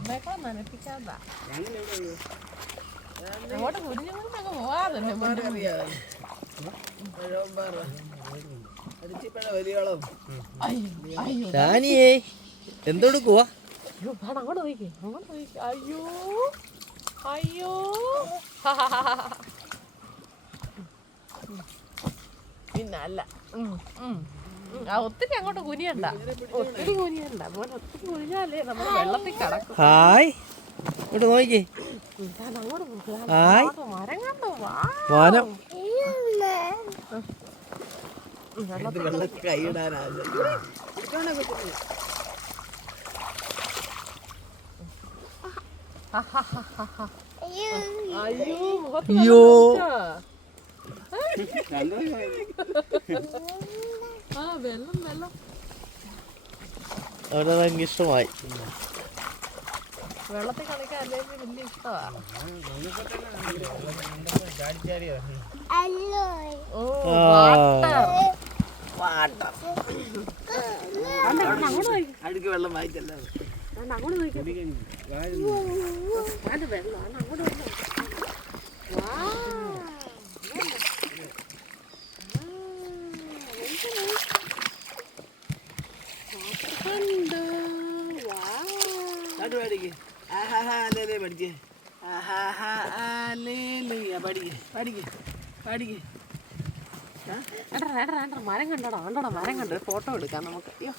അമ്മയൊക്കെ നനപ്പിക്കാതാ അങ്ങോട്ട് കുഞ്ഞു കുഞ്ഞൊക്കെ പോവാതെ ഷാനിയേ എന്തെടുക്കുവാ? അങ്ങോട്ട് നോക്കി അങ്ങോട്ട് നോക്കി. അയ്യോ അയ്യോ പിന്നല്ല ഒത്തിരി അങ്ങോട്ട് കുനിയണ്ട, ഒത്തിരി കുനിയണ്ട മോനെ. ഒത്തിരി കുനിഞ്ഞാലേ നമ്മൾ വെള്ളത്തിൽ കിടക്കും. ഹായ് ഇങ്ങോട്ട് നോക്കിക്കേ. ഹായ് മരം കണ്ടോ? വാനം വെള്ളത്തിൽ കൈയിടാനാ. അയ്യോ വെള്ളം വെള്ളം അവനതങ്ങ് ഇഷ്ടമായി. വെള്ളത്തിൽ കളിക്കാൻ അല്ലെങ്കിൽ വലിയ ഇഷ്ടമാണ്. അടുക്ക് വെള്ളം വായിച്ചല്ലേ. അങ്ങോട്ട് നോക്കി വെള്ളം അങ്ങോട്ട് വെള്ളം. പഠിക്ക് പഠിക്ക് പഠിക്ക് പഠിക്ക് പഠിക്ക്. മരം കണ്ടോടാ, കണ്ടോടാ മരം കണ്ടോ? ഫോട്ടോ എടുക്കാം നമുക്ക്. അയ്യോ